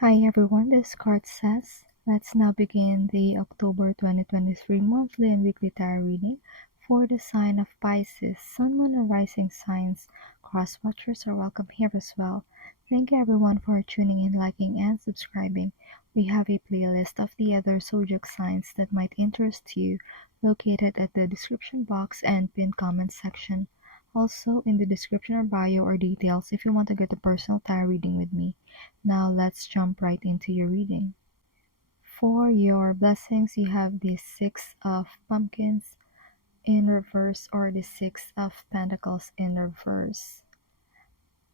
Hi everyone, this card says, let's now begin the October 2023 monthly and weekly tarot reading for the sign of Pisces. Sun, Moon, and Rising signs. Cross watchers are welcome here as well. Thank you everyone for tuning in, liking, and subscribing. We have a playlist of the other zodiac signs that might interest you located at the description box and pinned comment section. Also, in the description or bio are details if you want to get a personal tarot reading with me. Now let's jump right into your reading. For your blessings, you have the Six of Pumpkins in reverse or the Six of Pentacles in reverse.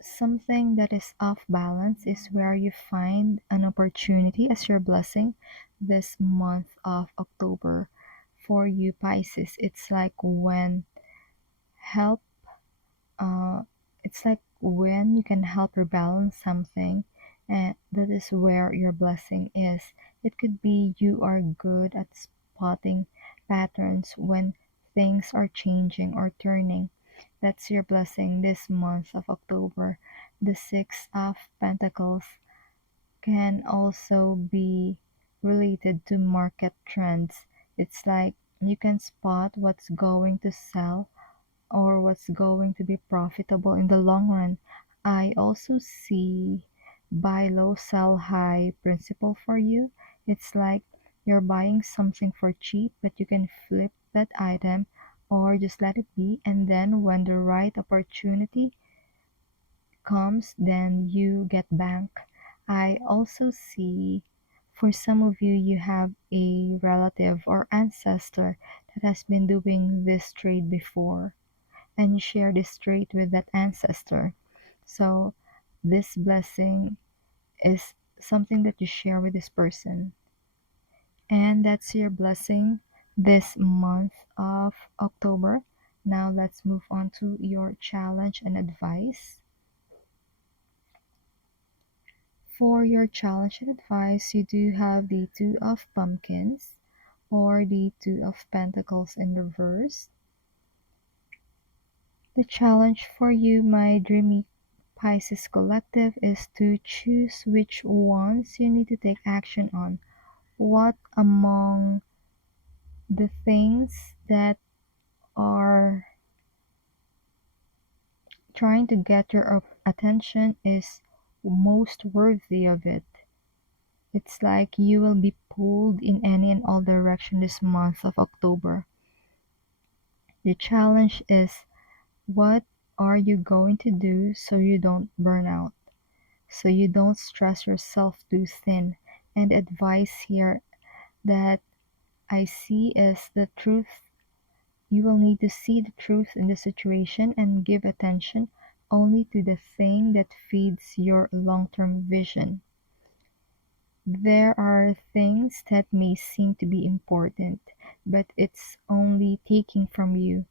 Something that is off balance is where you find an opportunity as your blessing this month of October. For you Pisces, it's like when help uh, it's like when you can help rebalance something, and that is where your blessing is. It could be you are good at spotting patterns when things are changing or turning. That's your blessing this month of October. The Six of Pentacles can also be related to market trends. It's like you can spot what's going to sell or what's going to be profitable in the long run. I also see buy low, sell high principle for you. It's like you're buying something for cheap, but you can flip that item or just let it be. And then when the right opportunity comes, then you get bank. I also see for some of you, you have a relative or ancestor that has been doing this trade before and you share this trait with that ancestor. So this blessing is something that you share with this person. And that's your blessing this month of October. Now let's move on to your challenge and advice. For your challenge and advice, you do have the Two of Pumpkins or the Two of Pentacles in reverse. The challenge for you, my dreamy Pisces collective, is to choose which ones you need to take action on. What among the things that are trying to get your attention is most worthy of it? It's like you will be pulled in any and all direction this month of October. The challenge is, what are you going to do so you don't burn out? So you don't stress yourself too thin. And advice here that I see is the truth. You will need to see the truth in the situation and give attention only to the thing that feeds your long-term vision. There are things that may seem to be important, but it's only taking from you.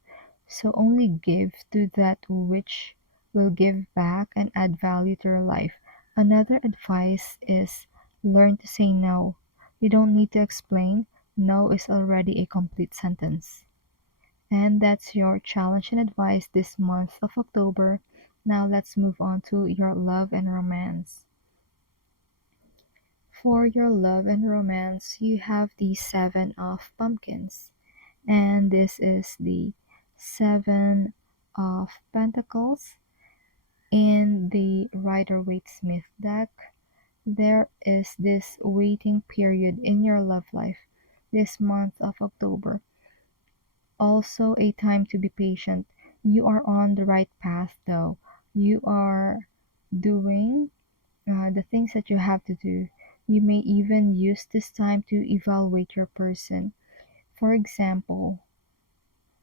So only give to that which will give back and add value to your life. Another advice is learn to say no. You don't need to explain. No is already a complete sentence. And that's your challenge and advice this month of October. Now let's move on to your love and romance. For your love and romance, you have the Seven of Pumpkins. And this is the Seven of Pentacles in the Rider-Waite-Smith deck. There is this waiting period in your love life this month of October. Also a time to be patient. You are on the right path though. You are doing the things that you have to do. You may even use this time to evaluate your person. For example,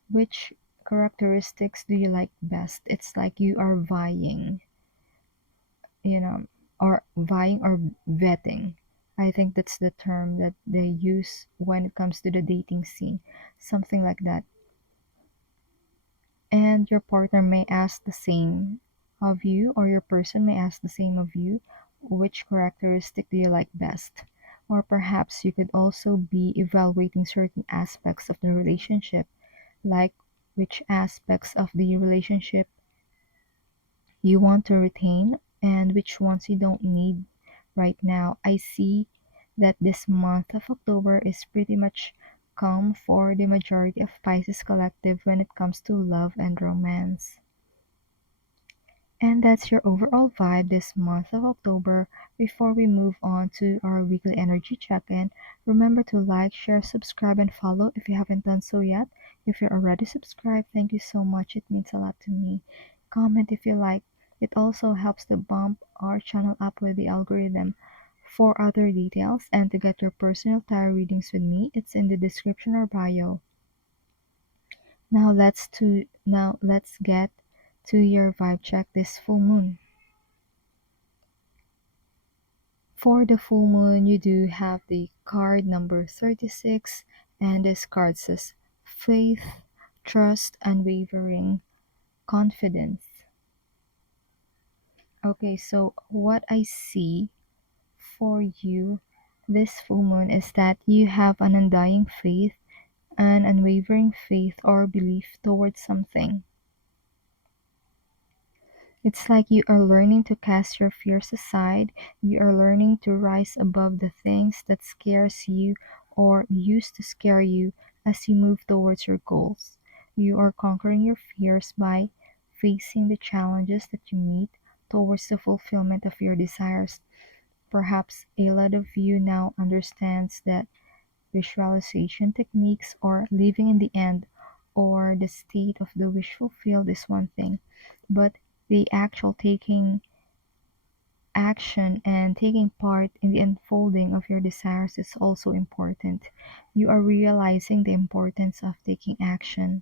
which characteristics do you like best? It's like you are vying, you know, or vying or vetting. I think that's the term that they use when it comes to the dating scene, something like that. And your partner may ask the same of you, or your person may ask the same of you. Which characteristic do you like best? Or perhaps you could also be evaluating certain aspects of the relationship, like which aspects of the relationship you want to retain and which ones you don't need right now. I see that this month of October is pretty much calm for the majority of Pisces collective when it comes to love and romance. And that's your overall vibe this month of October. Before we move on to our weekly energy check-in, remember to like, share, subscribe, and follow if you haven't done so yet. If you're already subscribed, thank you so much. It means a lot to me. Comment if you like. It also helps to bump our channel up with the algorithm. For other details and to get your personal tarot readings with me, it's in the description or bio. Now let's get to your vibe check this full moon. For the full moon, you do have the card number 36, and this card says faith, trust, unwavering confidence. Okay, so what I see for you this full moon is that you have an undying faith, an unwavering faith or belief towards something. It's like you are learning to cast your fears aside. You are learning to rise above the things that scares you or used to scare you as you move towards your goals. You are conquering your fears by facing the challenges that you meet towards the fulfillment of your desires. Perhaps a lot of you now understands that visualization techniques or living in the end or the state of the wish fulfilled is one thing, but the actual taking action and taking part in the unfolding of your desires is also important. You are realizing the importance of taking action,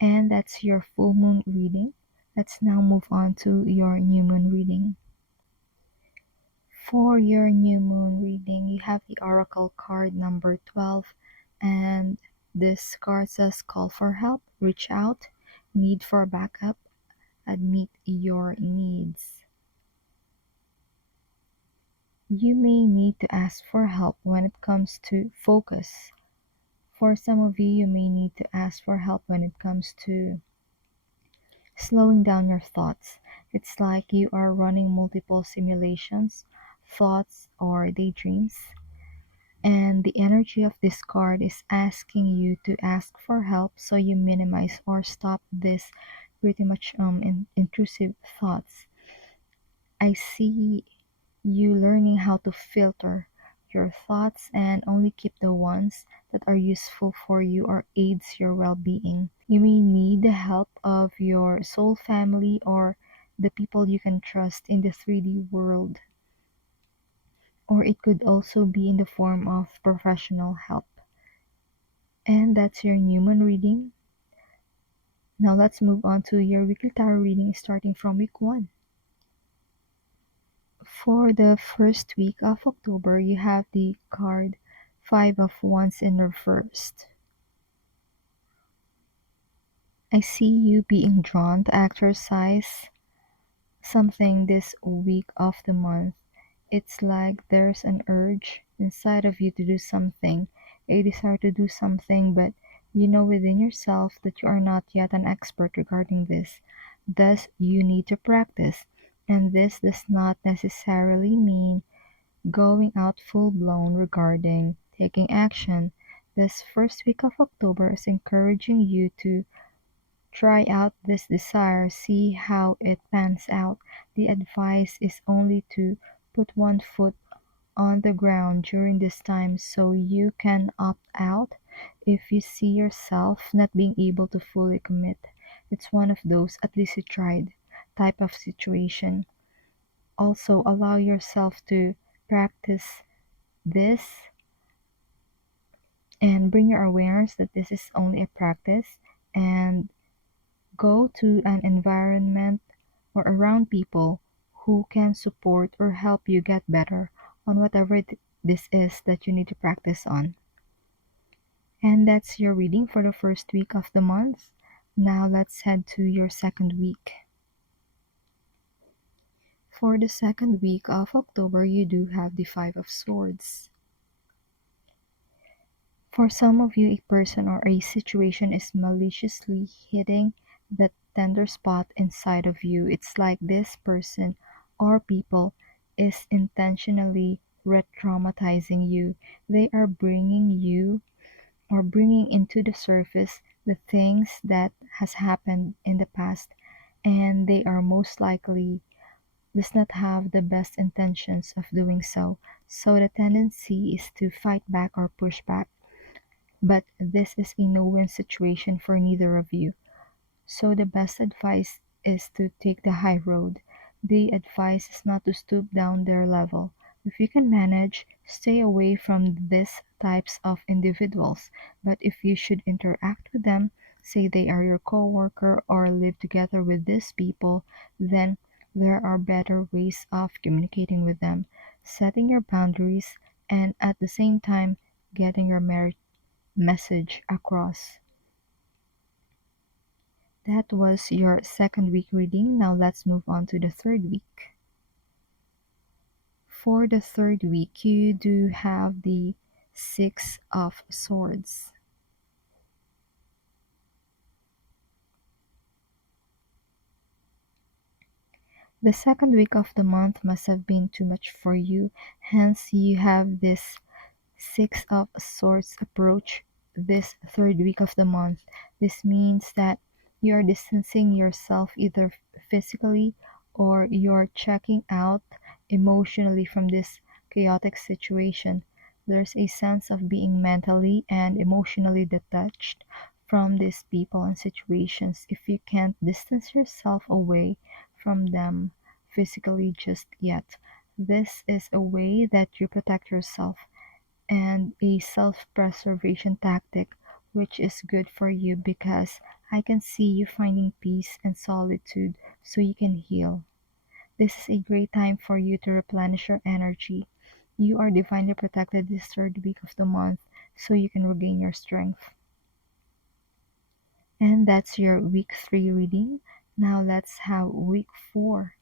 and that's your full moon reading. Let's now move on to your new moon reading. For your new moon reading, you have the oracle card number 12, and this card says call for help, reach out, need for backup, admit your needs. You may need to ask for help when it comes to focus. For some of you, you may need to ask for help when it comes to slowing down your thoughts. It's like you are running multiple simulations, thoughts, or daydreams. And the energy of this card is asking you to ask for help so you minimize or stop this pretty much intrusive thoughts. I see you learning how to filter your thoughts and only keep the ones that are useful for you or aids your well-being. You may need the help of your soul family or the people you can trust in the 3D world, or it could also be in the form of professional help. And that's your new moon reading. Now let's move on to your weekly tarot reading starting from week 1. For the first week of October, you have the card Five of Wands in reversed. I see you being drawn to exercise something this week of the month. It's like there's an urge inside of you to do something, a desire to do something, but you know within yourself that you are not yet an expert regarding this. Thus, you need to practice. And this does not necessarily mean going out full blown regarding taking action. This first week of October is encouraging you to try out this desire, see how it pans out. The advice is only to put one foot on the ground during this time so you can opt out if you see yourself not being able to fully commit. It's one of those at least you tried type of situation. Also, allow yourself to practice this and bring your awareness that this is only a practice, and go to an environment or around people who can support or help you get better on whatever this is that you need to practice on. And that's your reading for the first week of the month. Now let's head to your second week. For the second week of October, you do have the Five of Swords. For some of you, a person or a situation is maliciously hitting that tender spot inside of you. It's like this person or people is intentionally re-traumatizing you. They are bringing you or bringing into the surface the things that has happened in the past, and they are most likely does not have the best intentions of doing so. So the tendency is to fight back or push back. But this is a no-win situation for neither of you. So the best advice is to take the high road. The advice is not to stoop down their level. If you can manage, stay away from these types of individuals. But if you should interact with them, say they are your coworker or live together with these people, then there are better ways of communicating with them, setting your boundaries, and at the same time getting your message across. That was your second week reading. Now let's move on to the third week. For the third week, you do have the Six of Swords. The second week of the month must have been too much for you, hence, you have this Six of Swords approach this third week of the month. This means that you are distancing yourself either physically or you're checking out emotionally from this chaotic situation. There's a sense of being mentally and emotionally detached from these people and situations if you can't distance yourself away from them physically just yet. This is a way that you protect yourself and a self-preservation tactic, which is good for you because I can see you finding peace and solitude so you can heal. This is a great time for you to replenish your energy. You are divinely protected this third week of the month so you can regain your strength. And that's your week 3 reading. Now let's have week 4.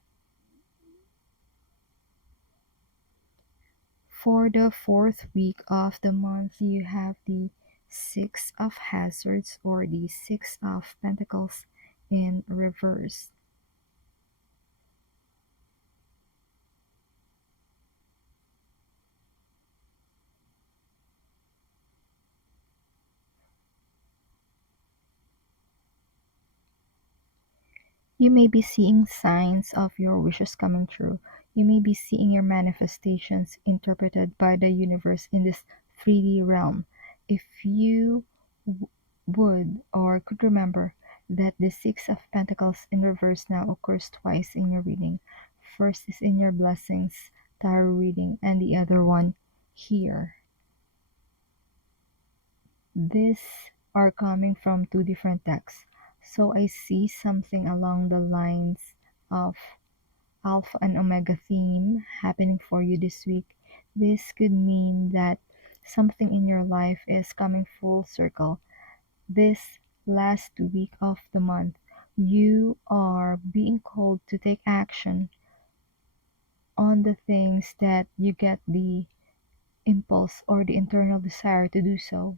For the fourth week of the month, you have the Six of Hazards or the Six of Pentacles in reverse. You may be seeing signs of your wishes coming true. You may be seeing your manifestations interpreted by the universe in this 3D realm. If you would or could remember that the Six of Pentacles in reverse now occurs twice in your reading. First is in your Blessings tarot reading, and the other one here. These are coming from two different decks. So I see something along the lines of Alpha and Omega theme happening for you this week. This could mean that something in your life is coming full circle. This last week of the month, you are being called to take action on the things that you get the impulse or the internal desire to do so.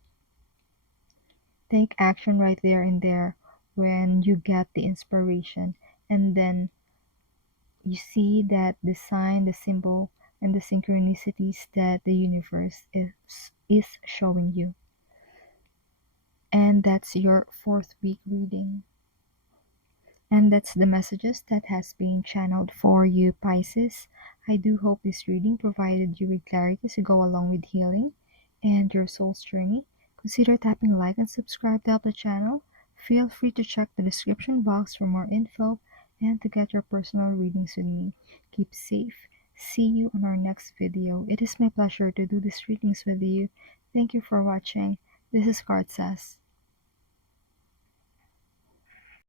Take action right there and there when you get the inspiration, and then you see that the sign, the symbol, and the synchronicities that the universe is showing you. And that's your fourth week reading. And that's the messages that has been channeled for you, Pisces. I do hope this reading provided you with clarity to go along with healing and your soul's journey. Consider tapping like and subscribe to help the channel. Feel free to check the description box for more info and to get your personal readings with me. Keep safe. See you on our next video. It is my pleasure to do these readings with you. Thank you for watching. This is Card Says.